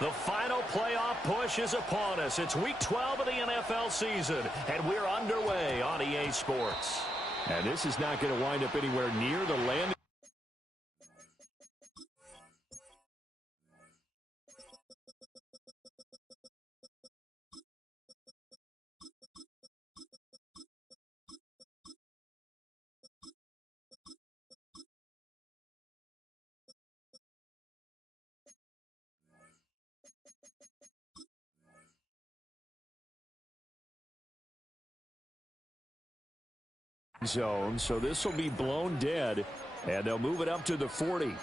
The final playoff push is upon us. It's Week 12 of the NFL season, and we're underway on EA Sports. And this is not going to wind up anywhere near the landing. Zone, so this will be blown dead, and they'll move it up to the 40.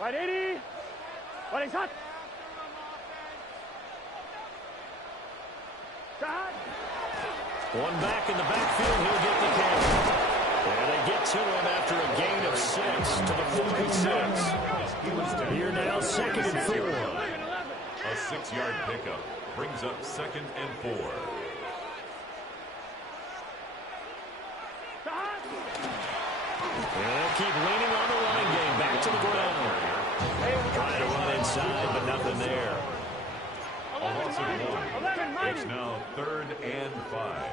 Right 80. Right shot. Shot. One back in the backfield. He'll get the catch. And they get to him after a gain of 6 to the 46. Here now, 2nd and 4. A 6-yard pickup brings up 2nd and 4. And keep leaning on the line game. Back to the ground. Trying to run inside, but nothing there. A loss of 1. It's now 3rd and 5.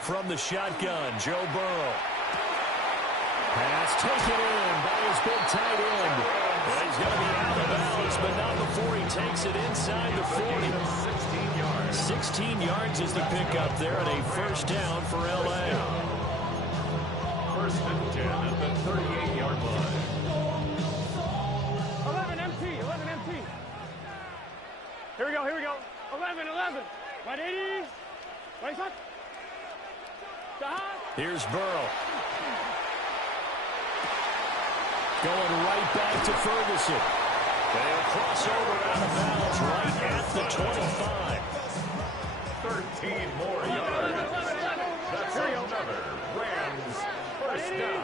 From the shotgun, Joe Burrow. Pass taken in by his big tight end. Well, he's going to be out of bounds, but not before he takes it inside the 40. 16 yards. 16 yards is the pickup there, and a first down for L.A. 1st and 10 at the 38-yard line. 11 empty. Here we go. 11. Right 80. Right shot. Here's Burrow. Going right back to Ferguson. They'll cross over out of bounds right at the 25. 13 more yards. That's another Rams first down.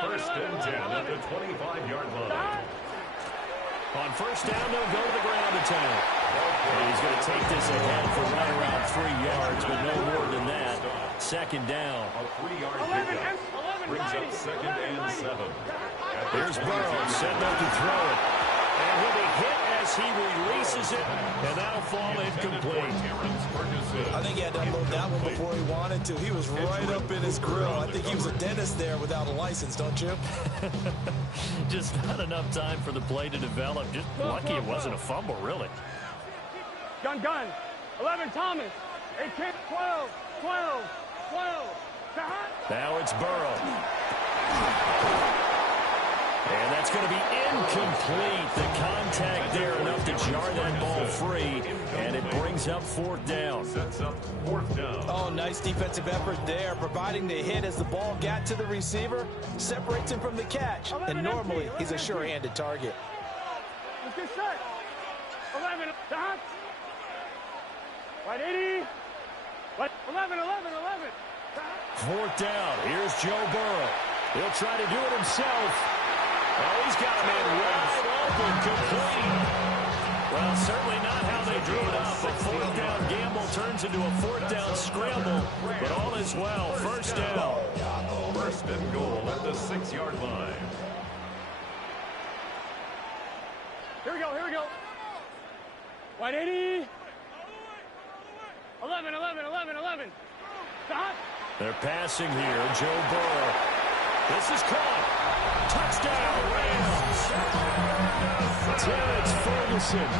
1st and 10 at the 25-yard line. On first down, they'll go to the ground attack. He's going to take this ahead for right around 3 yards, but no more than that. 2nd down. A 3-yard pickup brings up 2nd and 7. Here's Burrow setting up to throw it. And he'll be hit as he releases it, and that'll fall incomplete. I think he had to unload that one before he wanted to. He was right up in his grill. I think he was a dentist there without a license, don't you? Just not enough time for the play to develop. Just lucky it wasn't a fumble, really. Gun. 11 Thomas. 18, 12. Now it's Burrow. And that's going to be incomplete. The contact there enough to jar that ball free. And it brings up 4th down. Sets up 4th down. Oh, nice defensive effort there, providing the hit as the ball got to the receiver, separates him from the catch. And normally, he's a sure-handed target. Let's get set. 11. Right 80. Right 11. 4th down. Here's Joe Burrow. He'll try to do it himself. Oh, he's got a man wide open, complete. Well, certainly not how they drew it up. A 4th down gamble turns into a 4th down scramble, but all is well. First down. 1st and goal at the 6-yard line. Here we go. White 80. 11. Stop. They're passing here. Joe Burrow. This is caught. Touchdown, Rams. Terrence Ferguson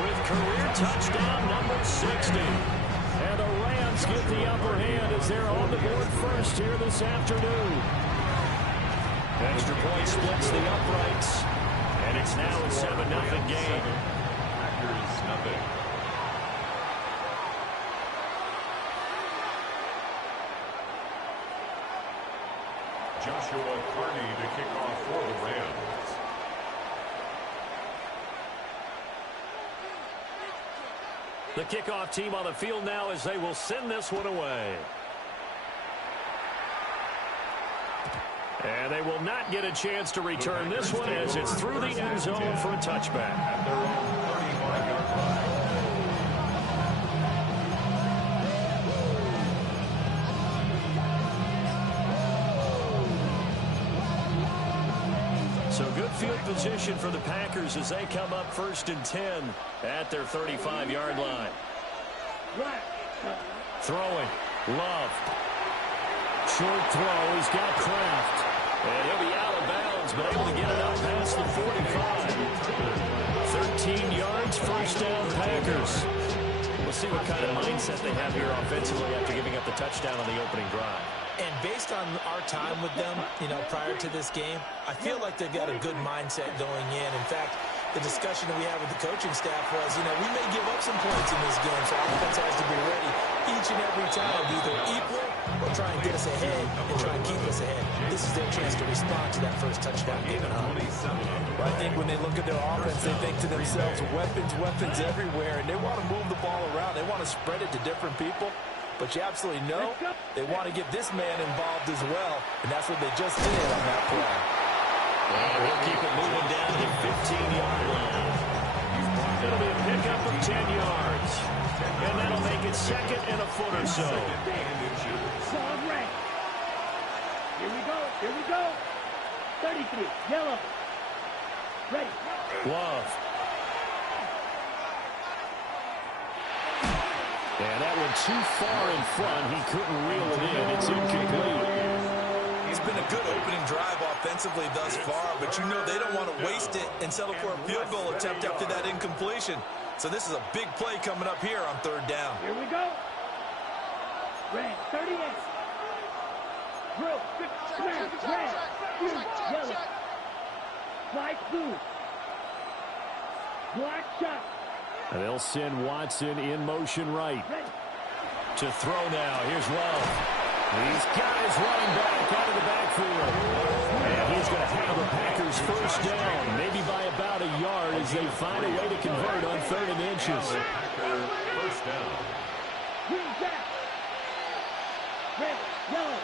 with career touchdown number 60. And the Rams get the upper hand as they're on the board first here this afternoon. Extra point splits the uprights. And it's now a 7-0 game. Packers nothing. Joshua Carney to kick off for the Rams. The kickoff team on the field now as they will send this one away. And they will not get a chance to return this one as it's through the end zone for a touchback. At their own 35-yard line. So good field position for the Packers as they come up 1st and 10 at their 35-yard line. Throwing. Love. Short throw. He's got Kraft. And he'll be out of bounds, but able to get it up past the 45. 13 yards, first down, Packers. We'll see what kind of mindset they have here offensively after giving up the touchdown on the opening drive. And based on our time with them, prior to this game, I feel like they've got a good mindset going in. In fact, the discussion that we had with the coaching staff was, we may give up some points in this game, so our offense has to be ready each and every time, either equal or try and get us ahead and try and keep us ahead. This is their chance to respond to that first touchdown given up. I think when they look at their offense, they think to themselves, weapons everywhere, and they want to move the ball around. They want to spread it to different people. But you absolutely know they want to get this man involved as well, and that's what they just did on that play. And we'll keep it moving down to the 15-yard line. It'll be a pickup of 10 yards. And that'll make it second and a foot or so. Here we go. 33, yellow. Ready. Love. And that one too far in front. He couldn't reel it in. It's incomplete. It's been a good opening drive offensively thus far, but they don't want to waste it and settle for a field goal attempt after that incompletion. So this is a big play coming up here on 3rd down. Here we go. Red, 38. Drill, smash, red, blue, yellow. Flight blue. Black shot. And they'll send Watson in motion right. To throw now. Here's Love. He's got his running back out of the backfield. And he's going to have the Packers first down, maybe by about a yard as they find a way to convert on 3rd and inches. First down. Green back. Red, yellow.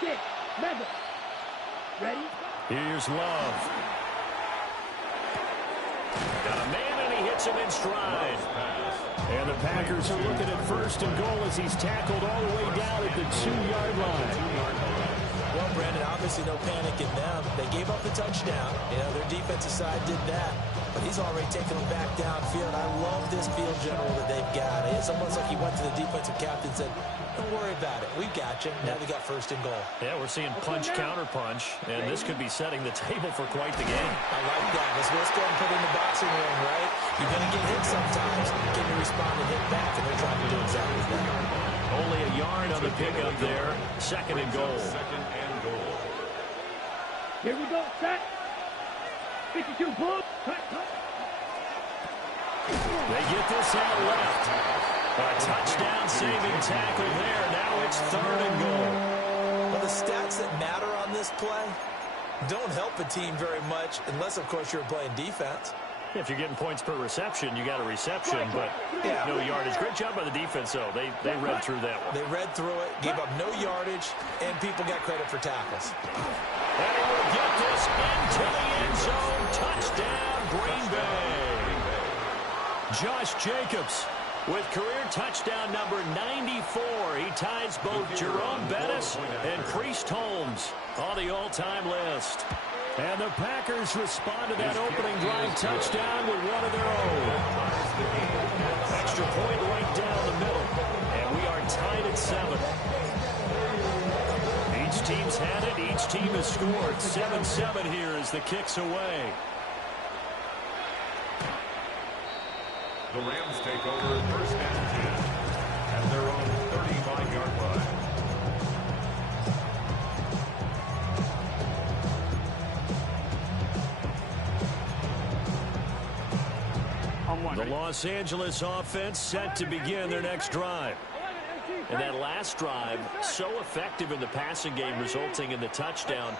6, 11. Ready? Here's Love. Got a man, and he hits him in stride. And the Packers are looking at 1st and goal as he's tackled all the way down at the 2-yard line. Well, Brandon, obviously no panic in them. They gave up the touchdown. Their defensive side did that. But he's already taken them back downfield. I love this field general that they've got. It's almost like he went to the defensive captain and said, don't worry about it. We got you. Now they got 1st and goal. Yeah, we're seeing punch, counter punch, and this could be setting the table for quite the game. I like that. Let's go and put in the boxing ring, right? You're going to get hit sometimes. Can you respond and hit back? And they're trying to do exactly that. Only a yard on the pickup there. 2nd and goal. Second and goal. Here we go. Set. 52, pull. Cut. They get this out left. A touchdown-saving tackle there. Now it's 3rd and goal. Well, the stats that matter on this play don't help a team very much unless, of course, you're playing defense. If you're getting points per reception, you got a reception, but no yardage. Great job by the defense, though. They read through that one. They read through it, gave up no yardage, and people got credit for tackles. And he will get this into the end zone. Touchdown, Green Bay. Josh Jacobs with career touchdown number 94. He ties both Jerome Bettis and Priest Holmes on the all-time list. And the Packers respond to that opening drive touchdown with one of their own. Extra point right down the middle. And we are tied at 7. Each team's had it. Each team has scored. 7-7 here as the kick's away. The Rams take over 1st and 10 at their own 35-yard line. The Los Angeles offense set to begin their next drive. And that last drive, so effective in the passing game, resulting in the touchdown.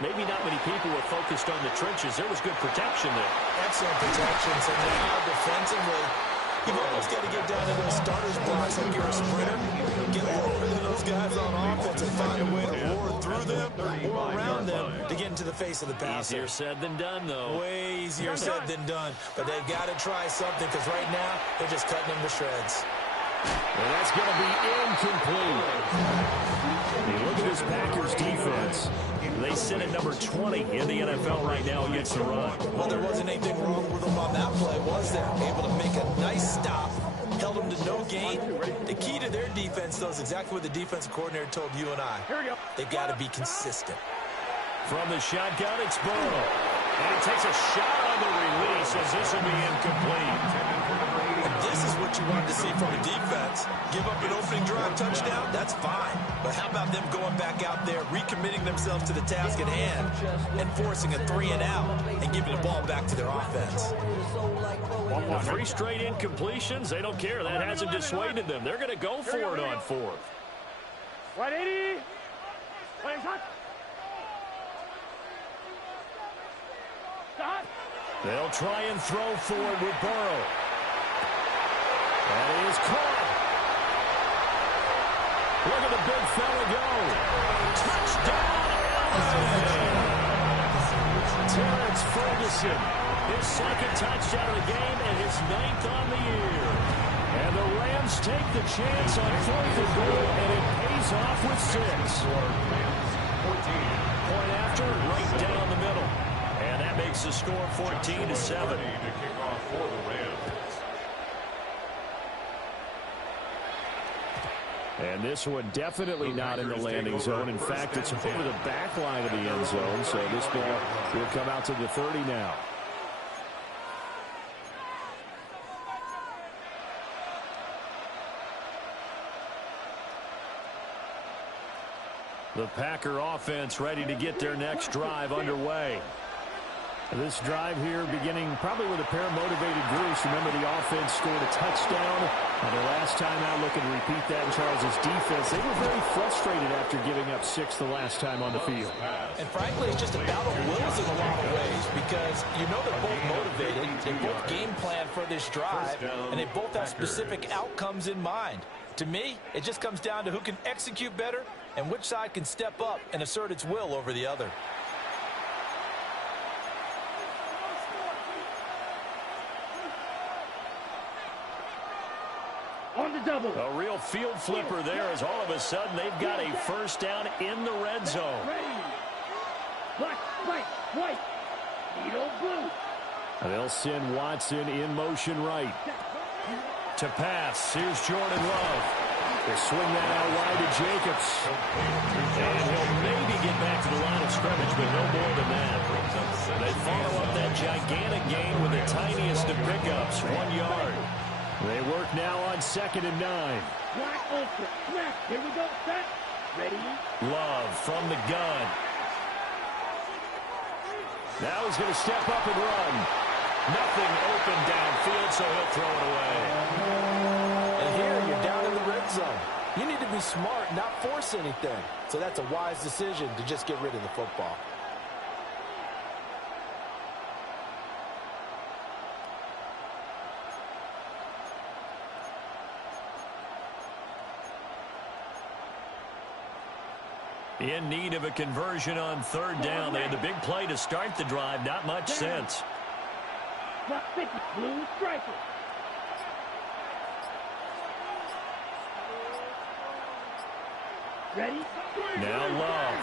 Maybe not many people were focused on the trenches. There was good protection there. Excellent protection. So now defensively, You've almost got to get down to those starters blocks like you're a sprinter. Get lower than those guys on offense and find a way to roar through them or around them to get into the face of the passer. Easier said than done, though. Way easier said than done. But they've got to try something because right now they're just cutting them to shreds. And that's going to be incomplete. You look at this Packers defense. They sit at number 20 in the NFL right now against the run. Well, there wasn't anything wrong with them on that play, was there? Able to make a nice stop. Held them to no gain. The key to their defense, though, is exactly what the defensive coordinator told you and I. They've got to be consistent. From the shotgun, it's Burrow. And he takes a shot on the release as this will be incomplete. And this is what you wanted to see from a defense. Give up an opening drive touchdown, that's fine. But how about them going back out there, recommitting themselves to the task at hand, and forcing a 3-and-out and giving the ball back to their offense. 3 straight incompletions, they don't care. That hasn't dissuaded them. They're going to go for it on 4th. 180. Play hot. Stop. They'll try and throw for it with Burrow. That is caught. Look at the big fella go. Touchdown, Terrence Ferguson. His second touchdown of the game and his 9th on the year. And the Rams take the chance on 4th and goal, and it pays off with 6. Point after, right down the middle. And that makes the score 14-7. To kick off for the Rams. And this one definitely not in the landing zone. In fact, it's over the back line of the end zone. So this ball will come out to the 30 now. The Packer offense ready to get their next drive underway. This drive here beginning probably with a pair of motivated Bruce. Remember, the offense scored a touchdown. And their last time out, looking to repeat that in Charles' defense. They were very frustrated after giving up 6 the last time on the field. And frankly, it's just a battle of wills in a lot of ways because you know they're both motivated. They both game plan for this drive, and they both have specific outcomes in mind. To me, it just comes down to who can execute better and which side can step up and assert its will over the other. On the double. A real field flipper there as all of a sudden they've got a first down in the red zone. Ready. Black, white, white. Needle blue. They'll send Watson in motion right. To pass, here's Jordan Love. They swing that out wide to Jacobs. And he'll maybe get back to the line of scrimmage, but no more than that. They follow up that gigantic gain with the tiniest of pickups, 1 yard. They work now on 2nd and 9. Black ultra. Snap. Here we go. Set. Ready. Love from the gun. Now he's going to step up and run. Nothing open downfield, so he'll throw it away. And here you're down in the red zone. You need to be smart, not force anything. So that's a wise decision to just get rid of the football. In need of a conversion on 3rd down. They had the big play to start the drive. Not much sense. Black 50. Blue striker. Ready. Now Love.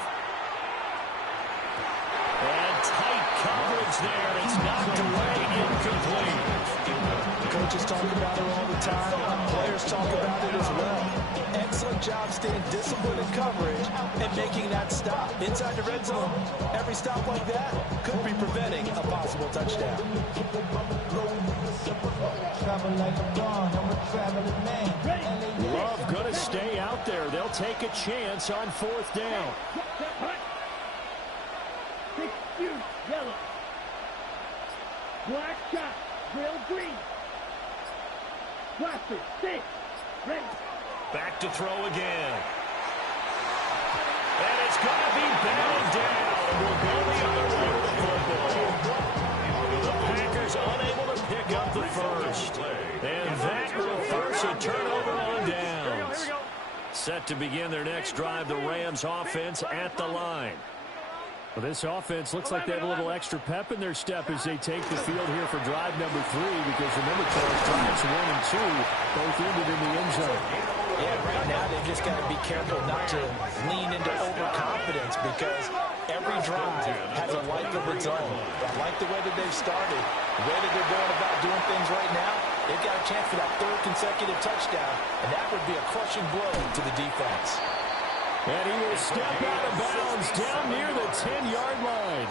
And tight coverage there. It's knocked away, incomplete. Coaches talk about it all the time. Players talk about it as well. Excellent job staying disciplined in coverage and making that stop. Inside the red zone, every stop like that could be preventing a possible touchdown. Love going to stay out there. They'll take a chance on 4th down. Yellow. Black shot. Grill green. Blaster. 6. Ready. Back to throw again. And it's going to be batted down. We'll go the other way with the football. The Packers unable to pick up the first. And that Set to begin their next drive, the Rams offense at the line. Well, this offense looks like they have a little extra pep in their step as they take the field here for drive number 3, because remember, Charles, drives 1 and 2 both ended in the end zone. Yeah, right now they've just got to be careful not to lean into overconfidence, because every drive has a life of its own. I like the way that they've started, the way that they're going about doing things right now. They've got a chance for that 3rd consecutive touchdown, and that would be a crushing blow to the defense. And he will step out of bounds down near the 10-yard line.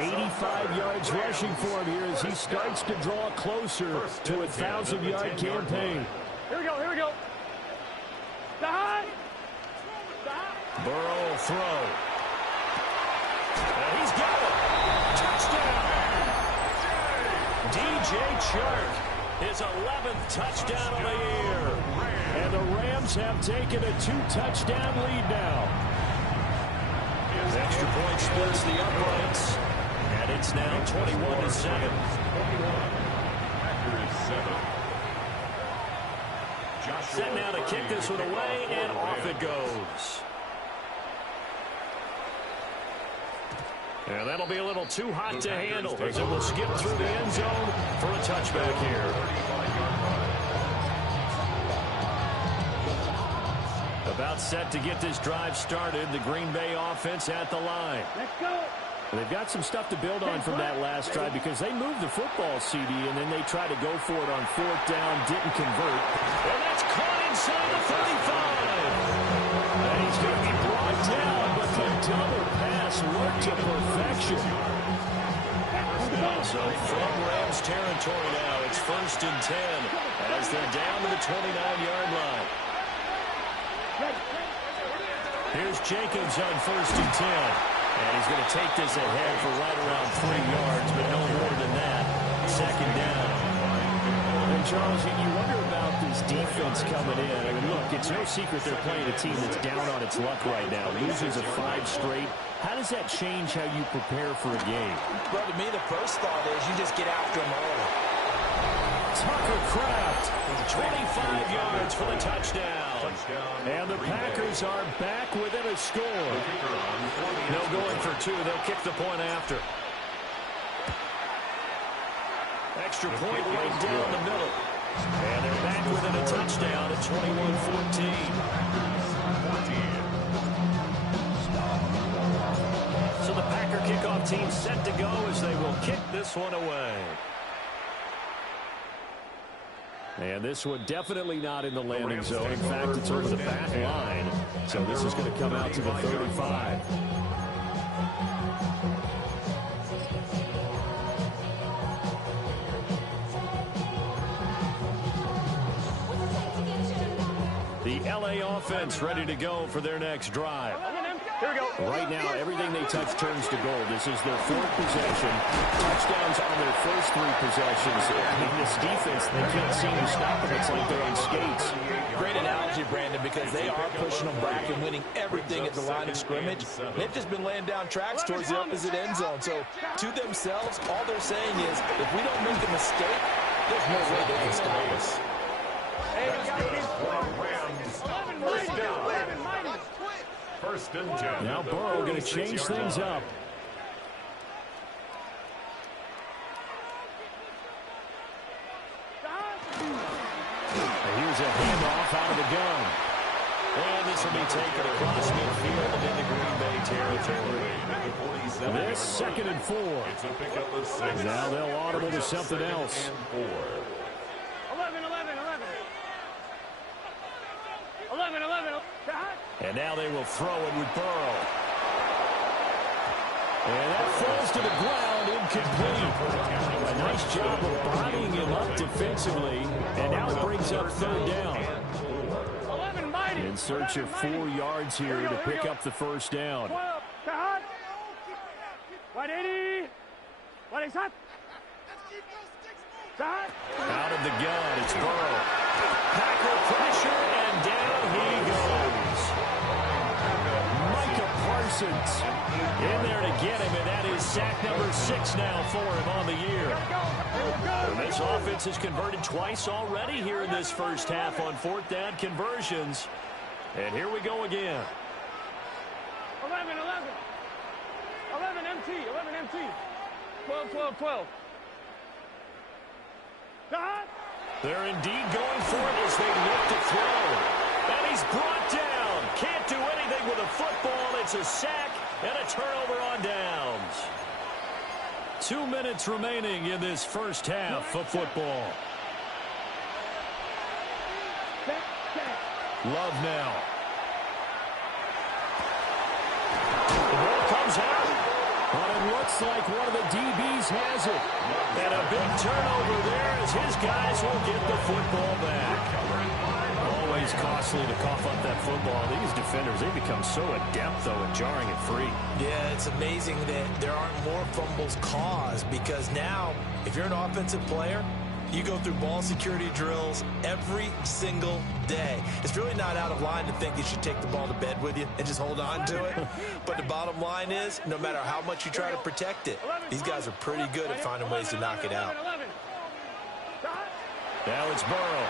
85 yards rushing for him here as he starts to draw closer to a 1,000-yard campaign. Here we go, here we go. Stop. Burrow will throw. And he's got it. Touchdown. DJ Chark, his 11th touchdown of the year. And the Rams have taken a 2-touchdown lead now. The extra point splits the uprights. And it's now 21-7. Set now to kick this one away, and off it goes. And that'll be a little too hot to handle as it will skip through the end zone for a touchback here. About set to get this drive started, the Green Bay offense at the line. Let's go. They've got some stuff to build on from that last drive, because they moved the football, CD, and then they tried to go for it on 4th down, didn't convert. And that's caught inside the 35. And he's going to be brought down, but the double pass worked to perfection. So from Rams territory now, it's 1st and 10 as they're down to the 29-yard line. Here's Jacobs on 1st and 10. And he's going to take this ahead for right around 3 yards, but no more than that. 2nd down. And Charles, you wonder about this defense coming in. I mean, look, it's no secret they're playing a team that's down on its luck right now. Loses a 5 straight. How does that change how you prepare for a game? Well, to me, the first thought is you just get after them early. Tucker Kraft, 25 yards for the touchdown. and the Packers are back within a score. No going for 2. They'll kick the point after. Extra point right down the middle. And they're back within a touchdown at 21-14. So the Packer kickoff team set to go as they will kick this one away. And this one definitely not in the landing zone. In fact, it's over the back line. So this is going to come out to the 35. The LA offense ready to go for their next drive. Here we go. Right now, everything they touch turns to gold. This is their 4th possession. Touchdowns on their first 3 possessions. I mean, this defense, they can't seem to stop them. It's like they're on skates. Great analogy, Brandon, because they are pushing them back and winning everything at the line of scrimmage. They've just been laying down tracks towards the opposite end zone. So, to themselves, all they're saying is, if we don't make a mistake, there's no way they can stop us. First and 10. Now Burrow going to change things up. Here's a handoff out of the gun. And this will be taken across midfield and into Green Bay territory. This 2nd and 4. It's a pickup of 6. Now they'll audible to something else. 11. And now they will throw it with Burrow. And that falls to the ground, incomplete. A nice job of bodying him up defensively. And now it brings up 3rd down. In search of 4 yards here to pick up the 1st down. 180. Out of the gun, it's Burrow. Packer pressure, and down he goes. Micah Parsons in there to get him, and that is sack number 6 now for him on the year. And this offense has converted twice already here in this first half on 4th down conversions. And here we go again. 11, 11. 11 MT, 11 MT. 12, 12, 12. Dot. They're indeed going for it as they look to throw. And he's brought down. Can't do anything with a football. It's a sack and a turnover on downs. 2 minutes remaining in this first half of football. Love now. The ball comes out. But it looks like one of the DBs has it. And a big turnover there as his guys will get the football back. Always costly to cough up that football. These defenders, they become so adept, though, at jarring it free. Yeah, it's amazing that there aren't more fumbles caused because now, if you're an offensive player, you go through ball security drills every single day. It's really not out of line to think you should take the ball to bed with you and just hold on to it. But the bottom line is, no matter how much you try to protect it, these guys are pretty good at finding ways to knock it out. Now it's Burrow.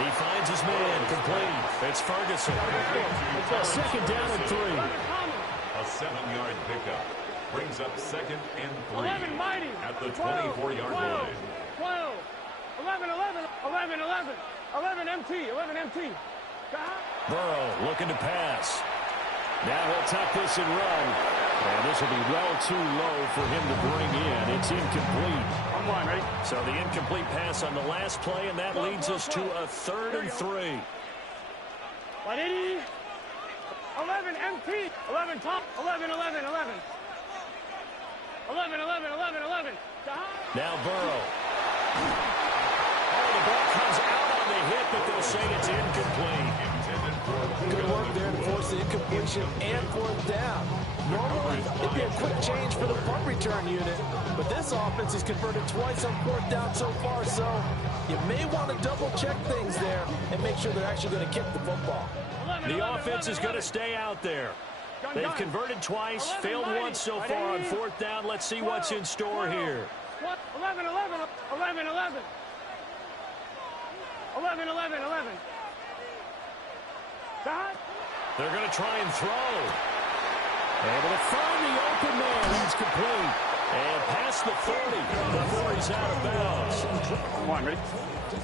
He finds his man complete. It's Ferguson. Second down and 3. A 7-yard pickup. Brings up 2nd and 3 at the 24-yard line. 12, 11, 11, 11, 11, 11 MT, 11 MT. Burrow looking to pass. Now he'll tuck this and run. And this will be well too low for him to bring in. It's incomplete. I'm line, ready? So the incomplete pass on the last play, and that leads us to a 3rd and 3. 180, 11 MT, 11 top, 11, 11, 11. 11, 11, 11, 11. Now Burrow. Oh, the ball comes out on the hit, but they'll say it's incomplete. Good work there to force the incompletion and 4th down. Normally, it'd be a quick change for the punt return unit, but this offense has converted twice on 4th down so far, so you may want to double-check things there and make sure they're actually going to kick the football. The offense is going to stay out there. They've converted twice, failed once so far on 4th down. Let's see what's in store here. 11, 11, 11, 11. 11, 11, 11. They're going to try and throw. Able to find the open man. He's complete. And past the 30 before he's out of bounds. Come on, ready?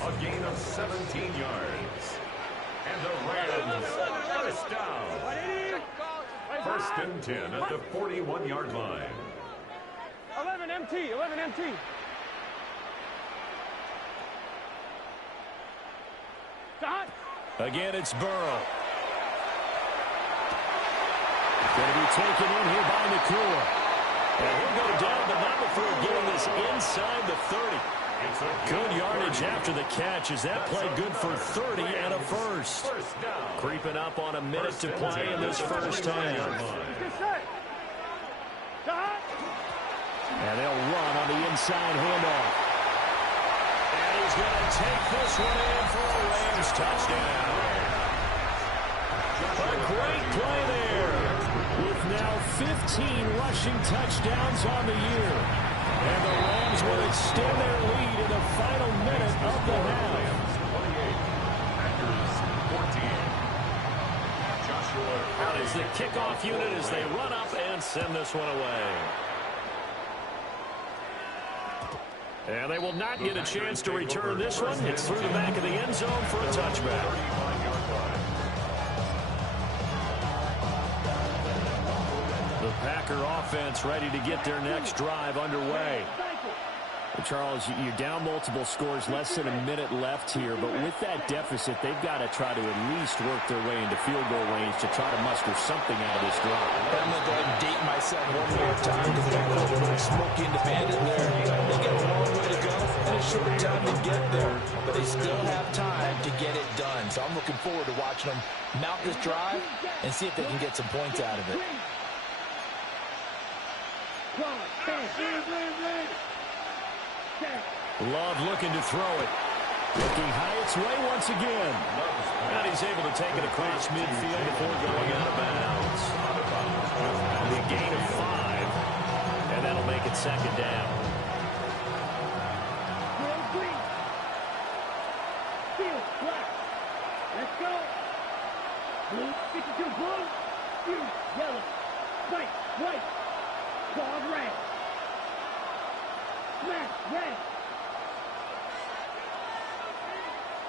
A gain of 17 yards. And the Rams first down. 1st and 10 at the 41-yard line. 11 MT, 11 MT. Dot. Again, it's Burrow. Going to be taken in here by Nakua. And he'll go down, but not before getting this inside the 30. Good yardage after the catch. Is that play good for 30 and a first? Creeping up on a minute to play in this first half. And they'll run on the inside handoff. And he's going to take this one in for a Rams touchdown. A great play there. With now 15 rushing touchdowns on the year. And the Rams will extend their lead in the final minute of the half. 28, Packers 14. Joshua Out is the kickoff unit as they run up and send this one away. And they will not get a chance to return this one. It's through the back of the end zone for a touchback. The Packer offense ready to get their next drive underway. Charles, you're down multiple scores, less than a minute left here, but with that deficit, they've got to try to at least work their way into field goal range to try to muster something out of this drive. I'm going to go ahead and date myself one more time because I know they're a little smoky and dependent there. They got a long way to go and a short time to get there, but they still have time to get it done. So I'm looking forward to watching them mount this drive and see if they can get some points out of it. Love looking to throw it. Looking high its way once again. And he's able to take it across midfield before going out of bounds. The gain of 5. And that'll make it second down.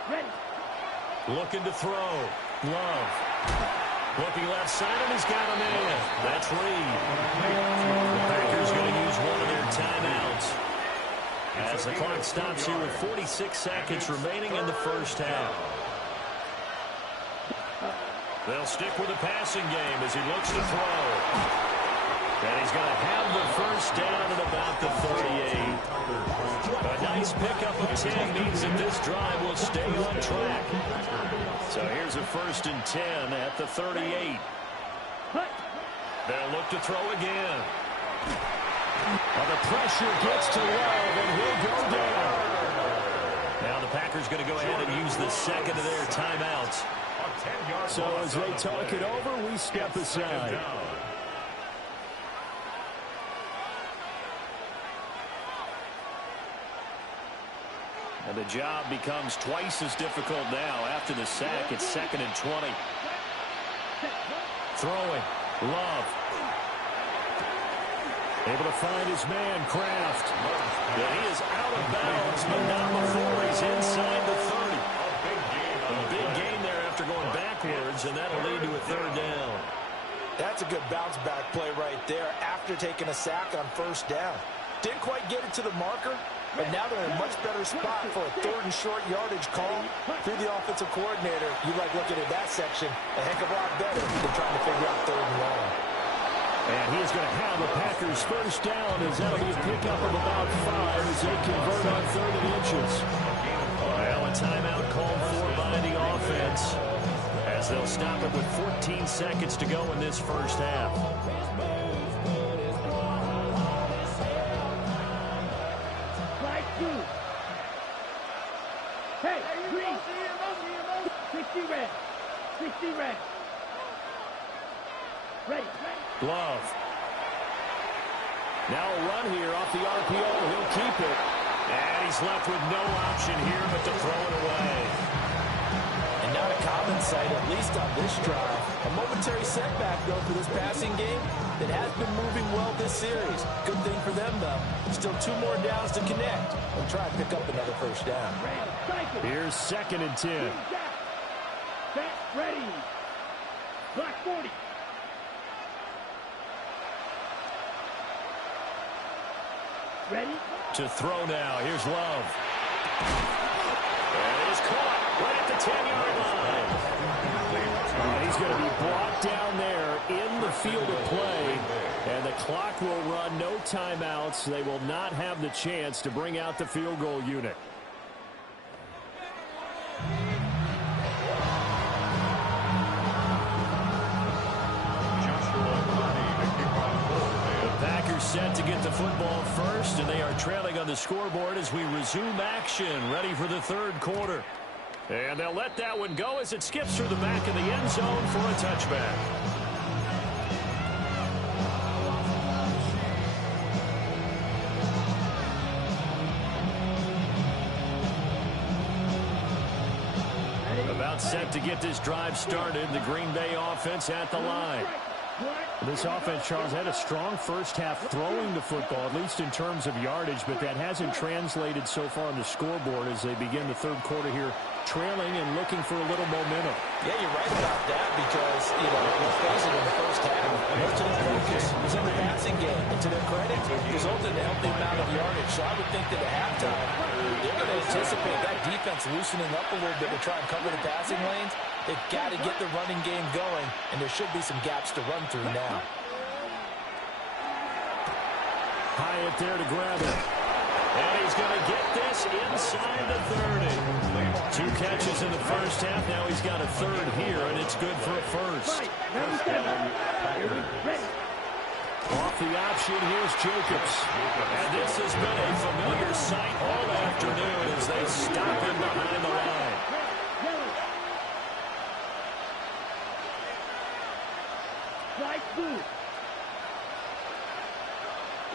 Ready. Looking to throw. Love. Looking left side, and he's got a man. That's Reed. The Packers going to use one of their timeouts as the clock stops here with 46 seconds remaining in the first half. They'll stick with the passing game as he looks to throw. And he's going to have the first down at about the 38. A nice pickup of 10 means that this drive will stay on track. So here's a 1st and 10 at the 38. They'll look to throw again. Well, the pressure gets to Love, and he'll go down. Now the Packers going to go ahead and use the second of their timeouts. So as they talk it over, we step aside. And the job becomes twice as difficult now after the sack. It's 2nd and 20. Throwing. Love. Able to find his man, Kraft. And he is out of bounds, but not before he's inside the 30. A big gain there after going backwards, and that'll lead to a 3rd down. That's a good bounce-back play right there after taking a sack on 1st down. Didn't quite get it to the marker, but now they're in a much better spot for a 3rd and short yardage call through the offensive coordinator. You like looking at that section a heck of a lot better than trying to figure out 3rd and long. And he is going to have the Packers' first down as that'll be a pickup of about 5 as they convert on 3rd and inches. Well, a timeout called for by the offense as they'll stop it with 14 seconds to go in this first half. Hey, green. 60 red. 60 red. Ready. Love. Now a run here off the RPO. He'll keep it. And he's left with no option here but to throw it away. And not a common sight, at least on this drive. A momentary setback, though, for this passing game that has been moving well this series. Good thing for them, though. Still 2 more downs to connect and try and pick up another first down. Here's 2nd and 10. Set, ready. Black 40. Ready? To throw now. Here's Love. And he's caught right at the 10-yard line. He's going to be brought down there in the field of play. And the clock will run, no timeouts. They will not have the chance to bring out the field goal unit. Set to get the football first, and they are trailing on the scoreboard as we resume action, ready for the 3rd quarter. And they'll let that one go as it skips through the back of the end zone for a touchback. About set to get this drive started, the Green Bay offense at the line. This offense, Charles, had a strong first half throwing the football, at least in terms of yardage, but that hasn't translated so far on the scoreboard as they begin the 3rd quarter here, trailing and looking for a little momentum. Yeah, you're right about that because, let's face it, in the first half, most of the focus was in the passing game. And to their credit, it resulted in a healthy amount of yardage. So I would think that at halftime, they're going to anticipate that defense loosening up a little bit to try and cover the passing lanes. They've got to get the running game going, and there should be some gaps to run through now. Hyatt there to grab it. And he's going to get this inside the 30. 2 catches in the first half. Now he's got a 3rd here, and it's good for a first. Off the option, here's Jacobs. And this has been a familiar sight all afternoon as they stop him behind the line. Flight 2.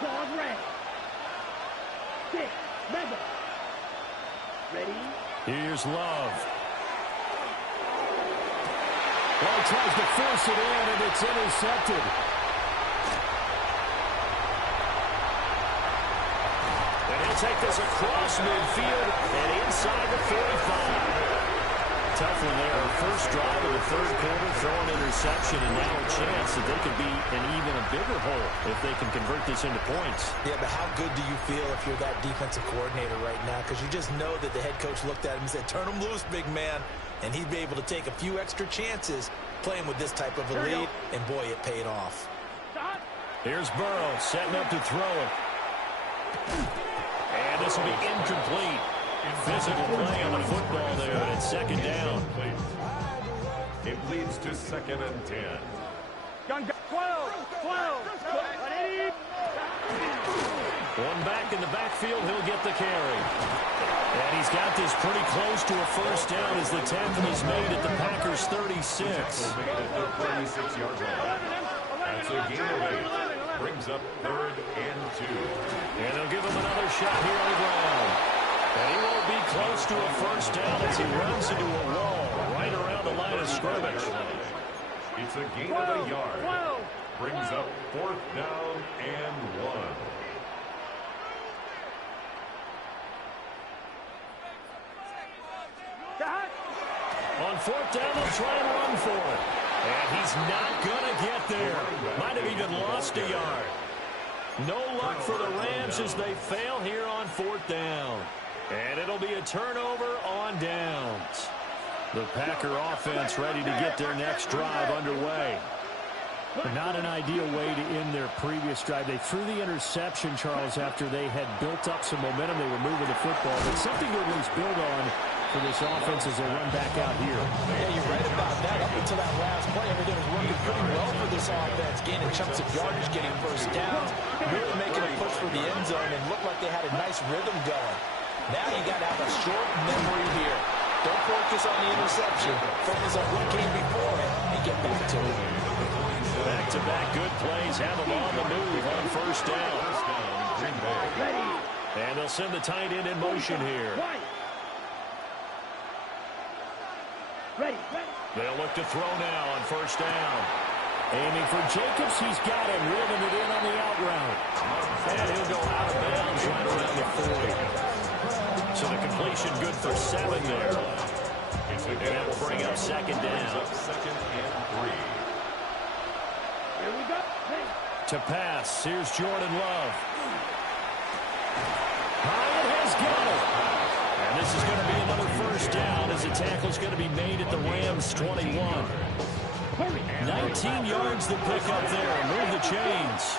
Claws red. 6. Mega. Ready? Here's Love. Well, tries to force it in, and it's intercepted. And he'll take this across midfield and inside the 45. Tough one there. First drive of the third quarter, throw an interception, and now a chance that they could be in even a bigger hole if they can convert this into points. Yeah, but how good do you feel if you're that defensive coordinator right now? Because you just know that the head coach looked at him and said, turn him loose, big man. And he'd be able to take a few extra chances playing with this type of a lead, and boy, it paid off. Here's Burrow setting up to throw it. And this will be incomplete. Physical play on the football there, and it's second down. It leads to 2nd and 10. 12. One back in the backfield, he'll get the carry. And he's got this pretty close to a first down as the tackle is made at the Packers' 36. Made at the 36-yard line. That's a gain of 8. Brings up 3rd and 2. And they'll give him another shot here on the ground. And he won't be close to a first down as he runs into a wall right around the line of scrimmage. It's a gain of a yard. Brings up 4th down and 1. On 4th down, they'll try and run for it. And he's not going to get there. Might have even lost a yard. No luck for the Rams as they fail here on 4th down. And it'll be a turnover on downs. The Packer offense ready to get their next drive underway. Not an ideal way to end their previous drive. They threw the interception, Charles, after they had built up some momentum. They were moving the football, but something to at least build on for this offense as they run back out here. Yeah, you're right about that. Up until that last play, everything was working pretty well for this offense. Gaining chunks of yardage, getting first downs, really making a push for the end zone, and looked like they had a nice rhythm going. Now you got to have a short memory here. Don't focus on the interception. Focus on what came before it and get back to it. Back-to-back good plays have them on the move on first down. And they'll send the tight end in motion here. They'll look to throw now on first down. Aiming for Jacobs. He's got him. Ribbing it in on the out route. And he'll go out of bounds right around the 40. So the completion good for 7 there. And that'll bring up second down. 2nd and 3. Here we go. To pass. Here's Jordan Love. Hyatt has got it. And this is going to be another first down as the tackle's going to be made at the Rams' 21. 19 yards to pick up there. Move the chains.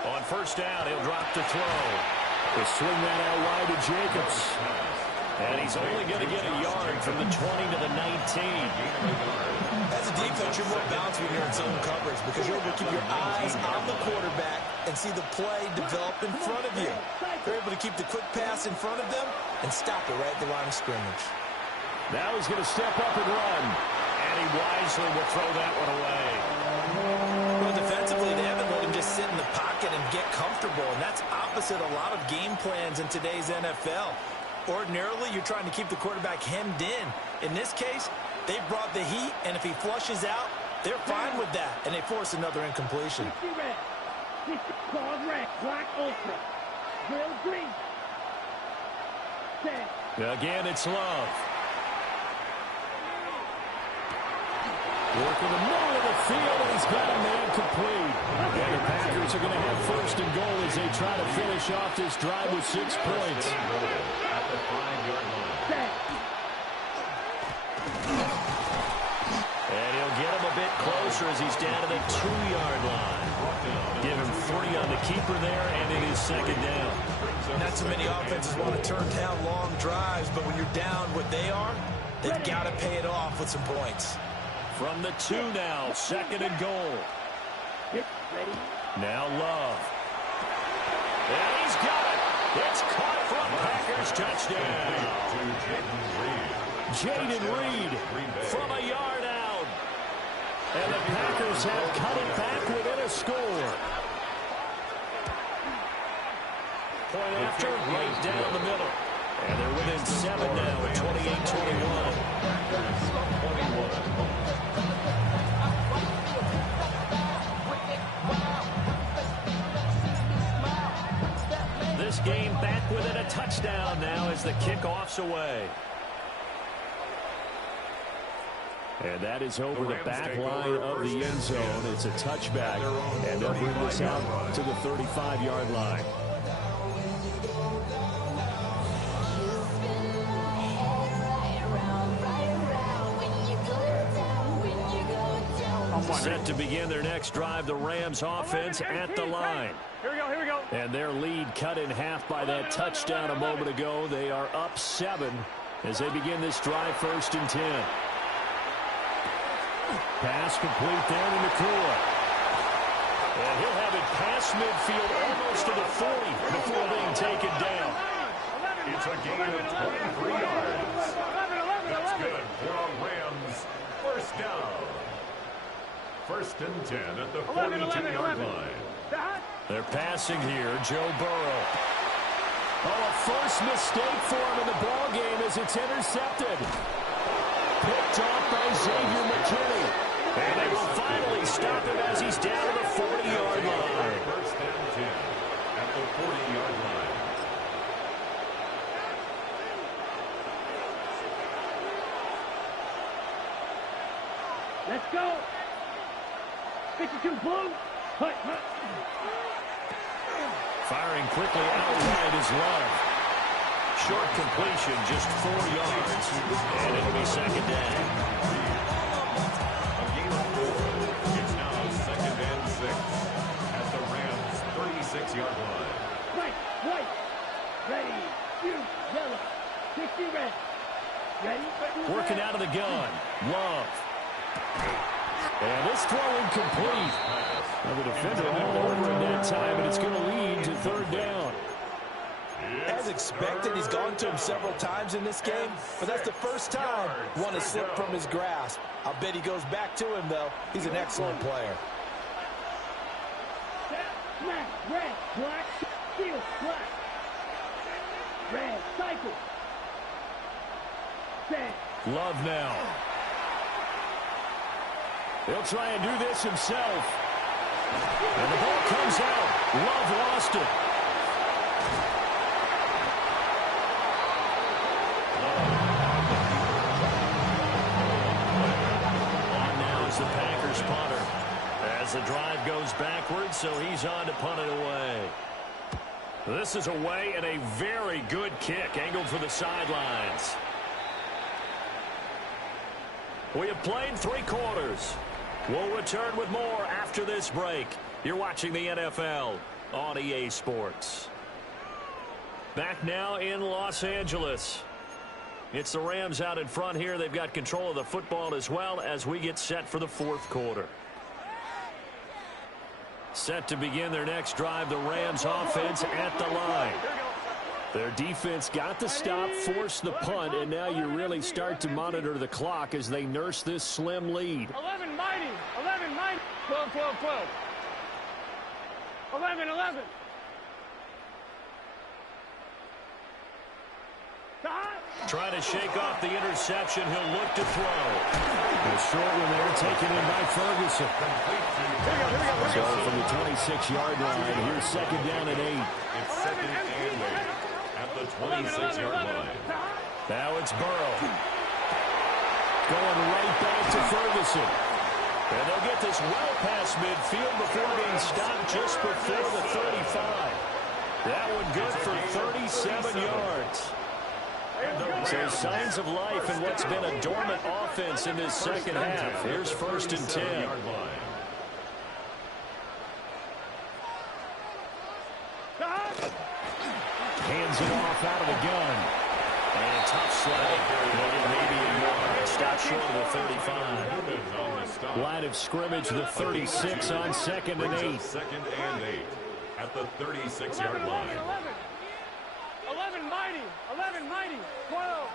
On first down, he'll drop to throw. He'll swing that out wide to Jacobs. And he's only going to get a yard from the 20 to the 19. As a defense, you're more balanced when you're in zone coverage because you're able to keep your eyes on the quarterback and see the play develop in front of you. You're able to keep the quick pass in front of them and stop it right at the line of scrimmage. Now he's going to step up and run. And he wisely will throw that one away. Well, defensively, they haven't let him just sit in the pocket and get comfortable, and that's opposite a lot of game plans in today's NFL. Ordinarily, you're trying to keep the quarterback hemmed in. In this case, they brought the heat, and if he flushes out, they're fine with that, and they force another incompletion. Again, it's Love. Working the middle of the field, and he's got a man complete. And the Packers are going to have first and goal as they try to finish off this drive with 6 points. At the 5-yard line. And he'll get him a bit closer as he's down to the 2-yard line. Give him 3 on the keeper there, and it is second down. Not so many offenses want to turn down long drives, but when you're down what they are, they've got to pay it off with some points. From the 2 now, second and goal. Now Love. And he's got it. It's caught from Packers touchdown. Jaden Reed from a yard out. And the Packers have cut it back within a score. Point after, right down the middle. And they're within 7 now at 28-21. this game back within a touchdown now as the kickoff's away. And that is over the back line of the end zone. It's a touchback, and they'll bring this out to the 35-yard line. Set to begin their next drive, the Rams offense at the line. Here we go. And their lead cut in half by that touchdown a moment ago. They are up 7 as they begin this drive, 1st and 10. Pass complete down in Nakua. And he'll have it past midfield almost to the 40 before being taken down. It's a gain of 23 yards. That's good for a Rams first down. 1st and 10 at the 42-yard line. They're passing here, Joe Burrow. Oh, a first mistake for him in the ball game as it's intercepted. Picked off by Xavier McKinney. And they will finally stop him as he's down to the 40-yard line. 1st and 10 at the 40-yard line. Let's go. 52 blue. Firing quickly out wide is Love. Short completion, just 4 yards. And it'll be 2nd down. A gain of 4. It's now 2nd and 6 at the Rams 36-yard line. White. Ready. Shoot. Yellow. 60 red. Ready. Working out of the gun. Love. And this throw incomplete. Now the defender all over in that time, and it's going to lead to 3rd down. As expected, he's gone to him several times in this game, but that's the first time one has slipped from his grasp. I'll bet he goes back to him, though. He's an excellent player. Black, red, black, steel, black. Red, cycle. Set. Love now. He'll try and do this himself. And the ball comes out. Love lost it. On now is the Packers punter. As the drive goes backwards, so he's on to punt it away. This is away and a very good kick, angled for the sidelines. We have played 3 quarters. We'll return with more after this break. You're watching the NFL on EA Sports. Back now in Los Angeles. It's the Rams out in front here. They've got control of the football as well as we get set for the 4th quarter. Set to begin their next drive, the Rams offense at the line. Their defense got the stop, forced the punt, and now you really start to monitor the clock as they nurse this slim lead. 11 mighty. 12. 11. Trying to shake off the interception. He'll look to throw. A short one there, taken in by Ferguson. So from the 26-yard line, here's 2nd down and 8. It's 2nd and 8 at the 26-yard line. Now it's Burrow. Going right back to Ferguson. And they'll get this well past midfield before being stopped just before the 35. That one good for 37 yards. So signs of life in what's been a dormant offense in this second half. Here's 1st and 10. Hands it off out of the gun. And a tough slide. Maybe a yard. Stop short of the 35. Line of scrimmage, the 36 on 2nd and 8. 2nd and 8 at the 36-yard line. 11 mighty. 12.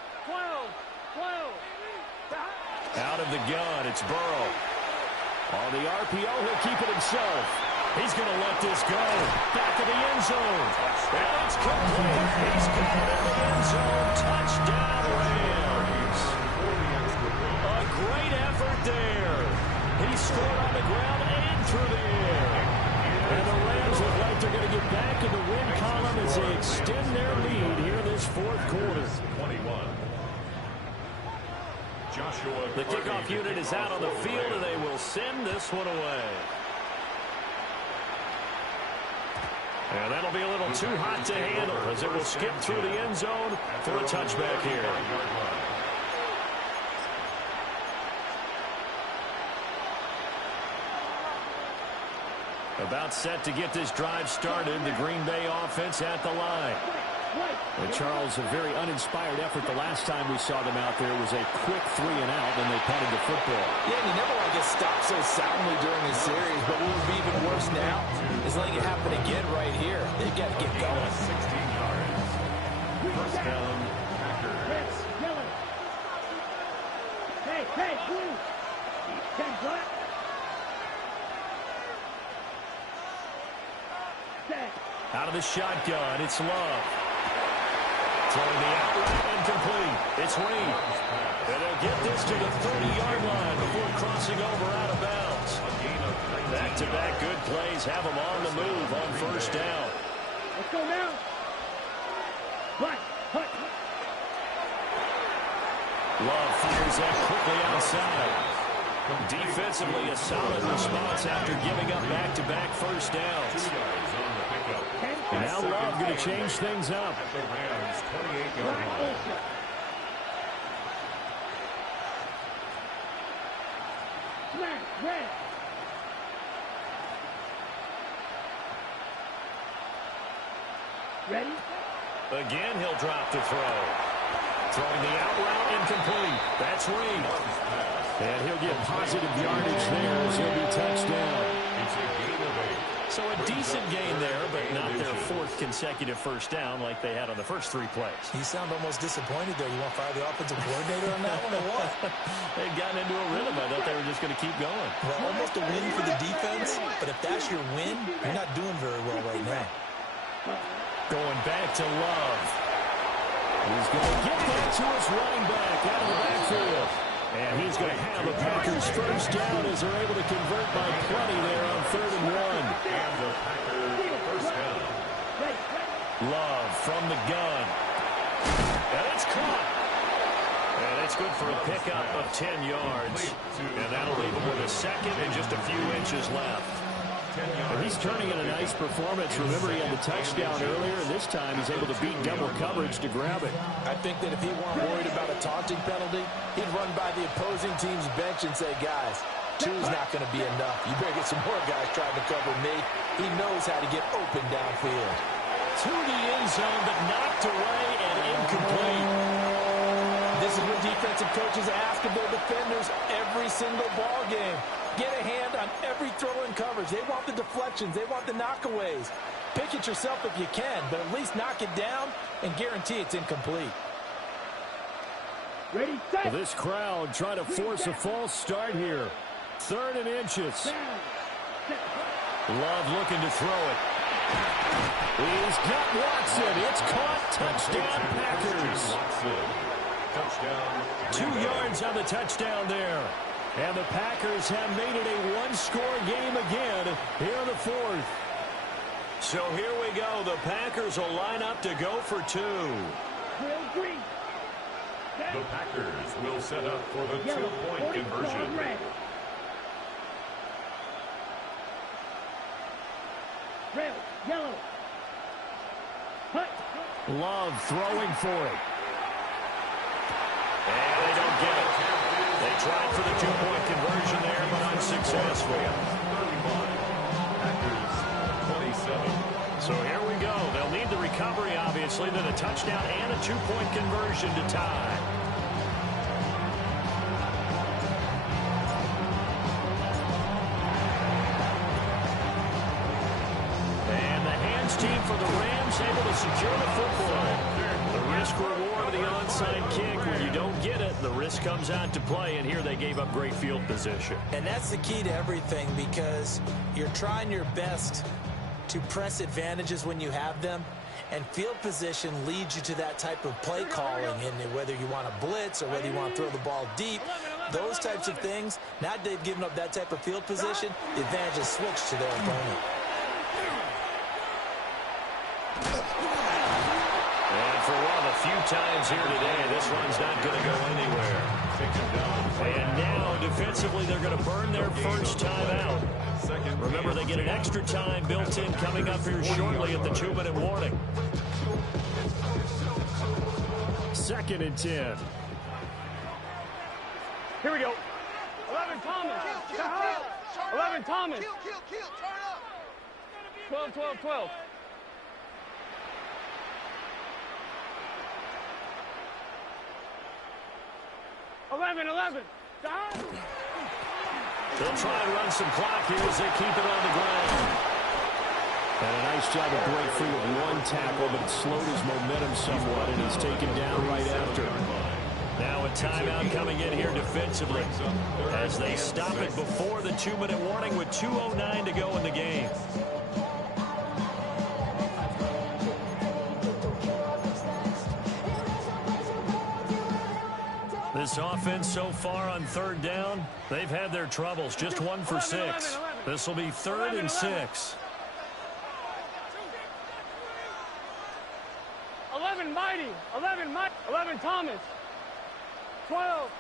Out of the gun, it's Burrow. On the RPO, he'll keep it himself. He's going to let this go. Back of the end zone. And it's complete. He's got it in the end zone. Touchdown, Rams. A great effort there. He scored on the ground and through the air. And the Rams look like they're going to get back in the win column as they extend their lead here this fourth quarter. 21. Joshua The kickoff unit is out on the field, and they will send this one away. And that'll be a little too hot to handle as it will skip through the end zone for a touchback here. About set to get this drive started, the Green Bay offense at the line. And Charles, a very uninspired effort the last time we saw them out there was a quick 3 and out, and they punted the football. Yeah, and you never want to get stopped so soundly during a series, but what would be even worse now is letting it happen again right here. They've got to get going. 16 yards. First down, Packers. Hey, blue. Ten black. Out of the shotgun, it's Love. Throwing the out route incomplete. It's Reed. And they'll get this to the 30-yard line before crossing over out of bounds. Back-to-back good plays have them on the move on first down. Let's go now. Right. Love fires that quickly outside. Defensively, a solid response after giving up back-to-back first downs. And now Love going to change things up. At the Rams' 28-yard line. Red. Ready? Again, he'll drop to throw. Throwing the out route incomplete. That's Reed. And he'll get positive yardage there as he'll be touchdown. It's a gain of 8. So a decent gain there, but not their fourth consecutive first down like they had on the first 3 plays. You sound almost disappointed there. You want to fire the offensive coordinator on that one or what? They'd gotten into a rhythm. I thought they were just going to keep going. Well, almost a win for the defense, but if that's your win, you're not doing very well right now. Going back to Love. He's going to get that to his running back out of the backfield. And he's going to have the Packers first down as they're able to convert by plenty there on 3rd and 1. And the Packers first down. Love from the gun. And it's caught. And it's good for a pickup of 10 yards. And that'll leave him with a second and just a few inches left. And he's turning in a nice performance. Remember, he had the touchdown earlier, and this time he's able to beat double coverage to grab it. I think that if he weren't worried about a taunting penalty, he'd run by the opposing team's bench and say, guys, 2 is not going to be enough. You better get some more guys trying to cover me. He knows how to get open downfield. To the end zone, but knocked away and incomplete. This is what defensive coaches ask of their defenders every single ball game. Get a hand on every throw in coverage. They want the deflections. They want the knockaways. Pick it yourself if you can, but at least knock it down and guarantee it's incomplete. Ready, set. Well, this crowd trying to force a false start here. 3rd and inches. Love looking to throw it. He's got Watson. It's caught. Touchdown, Packers. Touchdown. 2 yards on the touchdown there. And the Packers have made it a one-score game again here in the 4th. So here we go. The Packers will line up to go for 2. The Packers will set up for the 2-point conversion. Red, yellow. Love throwing for it. And they don't get it. They tried for the 2-point conversion there, but unsuccessful. Packers 27. So here we go. They'll need the recovery, obviously, then a touchdown and a 2-point conversion to tie. And the hands team for the Rams able to secure the football. The risk-reward of the onside kick. When you don't get it, the risk comes out to play, and here they gave up great field position. And that's the key to everything, because you're trying your best to press advantages when you have them, and field position leads you to that type of play calling, and whether you want to blitz or whether you want to throw the ball deep, those types of things. Now they've given up that type of field position, the advantage is switched to their opponent. few times here today. This one's not going to go anywhere. And now, defensively, they're going to burn their first time out. Remember, they get an extra time built in coming up here shortly at the 2-minute warning. 2nd and 10. Here we go. 11 Thomas. 11 Thomas. 12, 12, 12. Eleven. They'll try and run some clock here as they keep it on the ground. And a nice job to break free with one tackle, but it slowed his momentum somewhat, and he's taken down right after. Now a timeout coming in here defensively as they stop it before the 2-minute warning with 2:09 to go in the game. This offense so far on 3rd down, they've had their troubles. Just 1 for 6. This will be 3rd and 6. 11 Mighty. 11 Thomas. 12.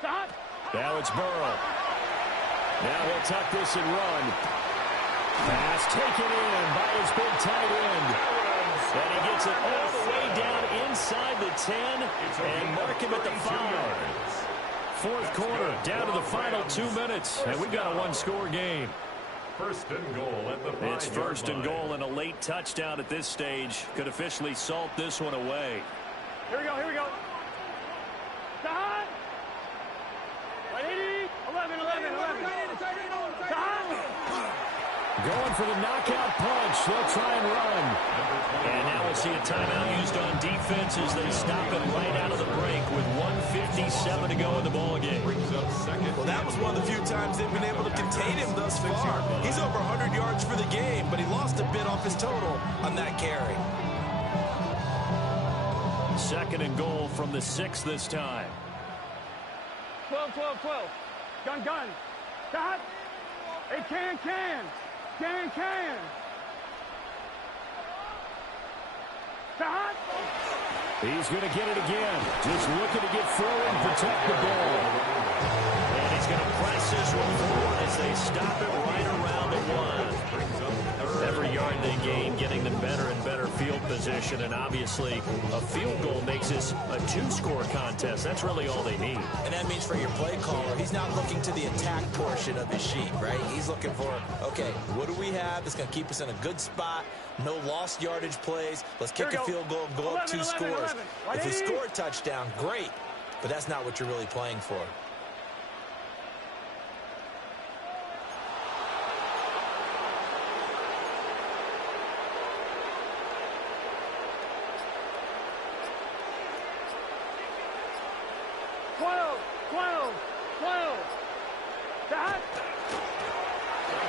Stop. Now it's Burrow. Now he'll tuck this and run. Pass taken in by his big tight end. And he gets it all the way down inside the 10 and mark him at the 5. 4th quarter, down to the final 2 minutes. And we've got a 1-score game. 1st and goal at the 5-yard line. It's 1st and goal, and a late touchdown at this stage could officially salt this one away. Here we go. Stop. 11. Stop. Going for the knockout punch. They'll try and run. And now we'll see a timeout used on defense as they stop it right out of the break with 1:57 to go in the ballgame. Well, that was one of the few times they've been able to contain him thus far. He's over 100 yards for the game, but he lost a bit off his total on that carry. 2nd and goal from the 6 this time. 12. Gun. Stop. Hey, can. Stop. He's going to get it again. Just looking to get forward and protect the ball. And he's going to press this one forward as they stop it right around the 1. Every yard they gain, getting them better and better field position. And obviously, a field goal makes this a 2-score contest. That's really all they need. And that means for your play caller, he's not looking to the attack portion of his sheet, right? He's looking for, okay, what do we have that's going to keep us in a good spot? No lost yardage plays. Let's kick a field goal and go up 2 scores. If we score a touchdown, great. But that's not what you're really playing for.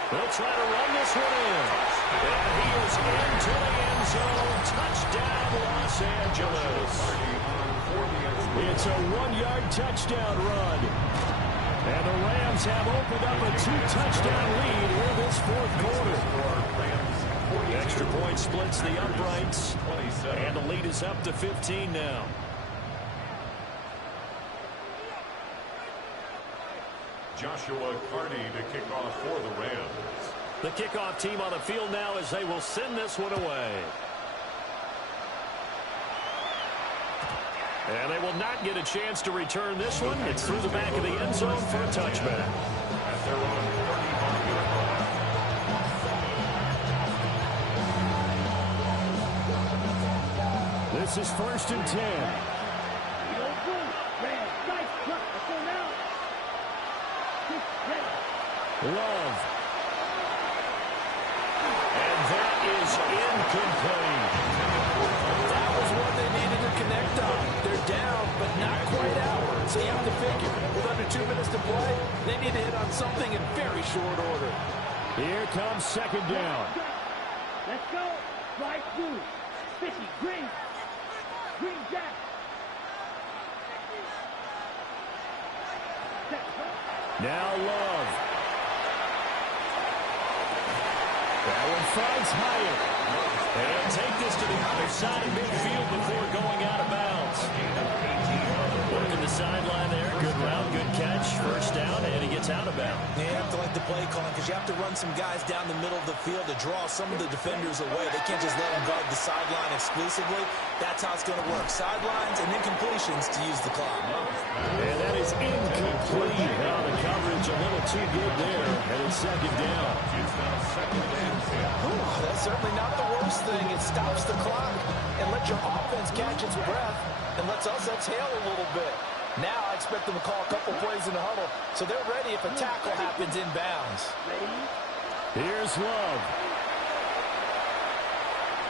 They'll try to run this one in. And he is into the end zone. Touchdown, Los Angeles. It's a 1-yard touchdown run. And the Rams have opened up a 2-touchdown lead in this 4th quarter. The extra point splits the uprights. And the lead is up to 15 now. Joshua Carney to kick off for the Rams. The kickoff team on the field now as they will send this one away. And they will not get a chance to return this one. It's through the back of the end zone for a touchback. At their own 35-yard line. This is 1st and 10. Love. And that is incomplete. That was one they needed to connect on. They're down, but not quite out. So you have to figure, with under 2 minutes to play, they need to hit on something in very short order. Here comes 2nd down. Let's go. Right through. Sticky. Green jack. Now Love. That one finds Hyatt. And he'll take this to the other side of midfield before going out of bounds. Working the sideline there. Good route, good catch. First down, and he gets out of bounds. You have to like the play calling because you have to run some guys down the middle of the field to draw some of the defenders away. They can't just let them guard the sideline exclusively. That's how it's going to work. Sidelines and then completions to use the clock. And that is incomplete. Now the coverage a little too good there, and it's second down. That's certainly not the worst thing. It stops the clock and lets your offense catch its breath and lets us exhale a little bit. Now I expect them to call a couple plays in the huddle, so they're ready if a tackle happens inbounds. Here's Love.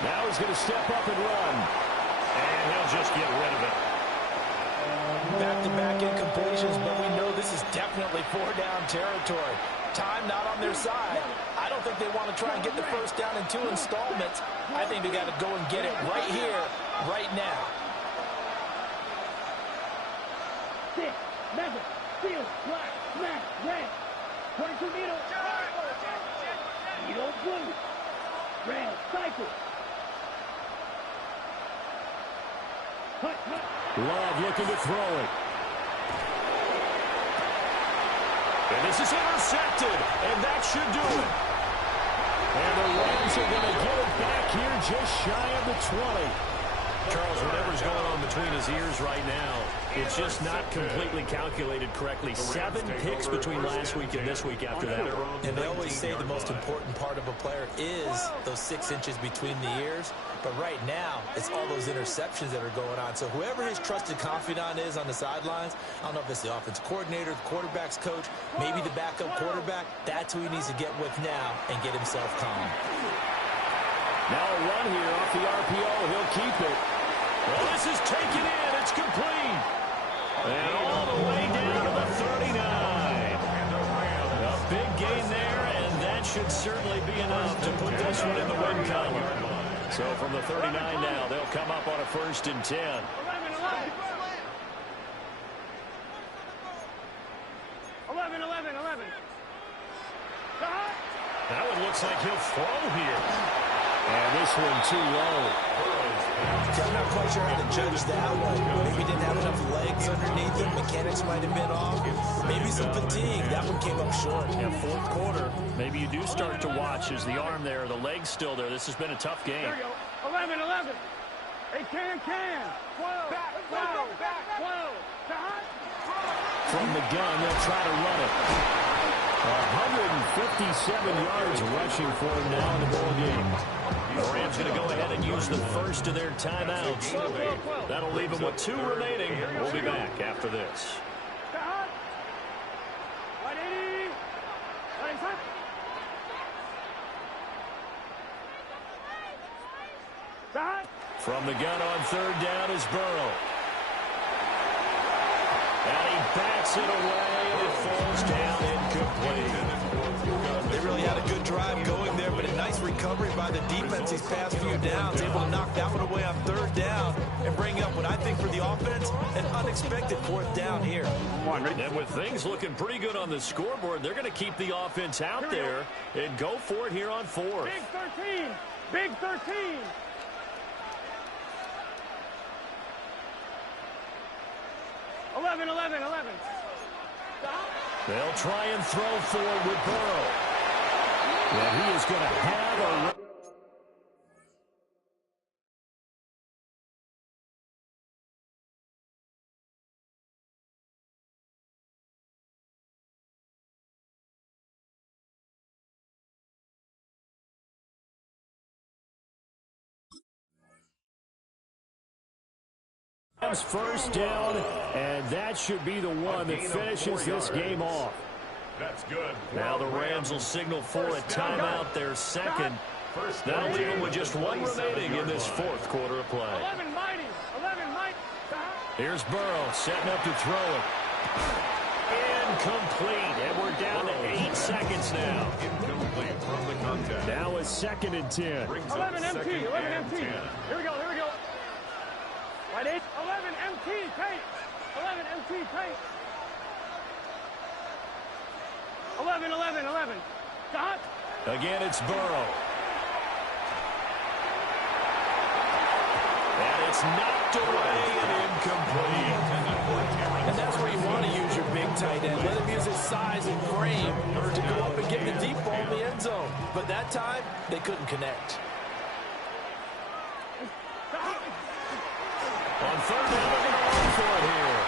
Now he's going to step up and run. And he'll just get rid of it. Back-to-back incompletions, but we know this is definitely four-down territory. Time not on their side. I don't think they want to try and get the first down in 2 installments. I think they got to go and get it right here, right now. 6, 7, field, black, smack, red. 22 needle. Needle, blue. Red, cycle. Cut. Love looking to throw it. And this is intercepted, and that should do it. And the Rams are going to get it back here just shy of the 20. Charles, whatever's going on between his ears right now, it's just not completely calculated correctly. 7 picks between last week and this week after that. And they always say the most important part of a player is those 6 inches between the ears. But right now, it's all those interceptions that are going on. So whoever his trusted confidant is on the sidelines, I don't know if it's the offensive coordinator, the quarterback's coach, maybe the backup quarterback, that's who he needs to get with now and get himself calm. Now a run here off the RPO. He'll keep it. Well, this is taken in. It's complete. And all the way down to the 39. A big gain there, and that should certainly be enough to put this one in the win column. So from the 39 now, they'll come up on a 1st and 10. 11. 11. That one looks like he'll throw here. And this one too low. I'm not quite sure how to judge that one. Maybe he didn't have enough legs underneath him. Mechanics might have been off. Maybe some fatigue. That one came up short. Yeah, 4th quarter. Maybe you do start to watch as the arm there, the leg's still there. This has been a tough game. There you go. 11. They can. 12. Back. 12. From the gun, they'll try to run it. 157 yards rushing for him now in the ball game. The Rams going to go ahead and use the first of their timeouts. That'll leave them with 2 remaining. We'll be back after this. From the gun on 3rd down is Burrow. And he backs it away, and it falls down incomplete. They really had a good drive going there, but a nice recovery by the defense these past few downs. Able to knock that one away on 3rd down and bring up what I think for the offense, an unexpected 4th down here. And with things looking pretty good on the scoreboard, they're going to keep the offense out there and go for it here on 4th. Big 13. Eleven. They'll try and throw forward with Burrow. And he is going to have a... First down, and that should be the one that finishes this game off. That's good. Now the Rams will signal for a timeout, their second. That'll leave them with just 1 remaining in this 4th quarter of play. 11 mighty. Here's Burrow setting up to throw it. Incomplete, and we're down to 8 seconds now. Incomplete from the contact. Now it's 2nd and 10. 11 MT. Here we go. Right 8. 11 MT tape. 11 MT tape. 11. Dot. Again, it's Burrow. It's knocked away and incomplete. And that's where you want to use your big tight end. Let him use his size and frame to go up and get the deep ball in the end zone. But that time, they couldn't connect. On third down, they're going to run for it here.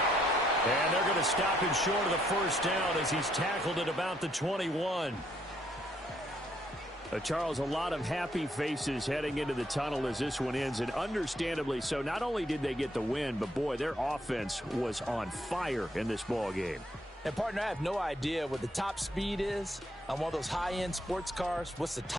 And they're going to stop him short of the first down as he's tackled at about the 21. Charles, a lot of happy faces heading into the tunnel as this one ends, and understandably so. Not only did they get the win, but, boy, their offense was on fire in this ball game. And, partner, I have no idea what the top speed is on one of those high-end sports cars. What's the top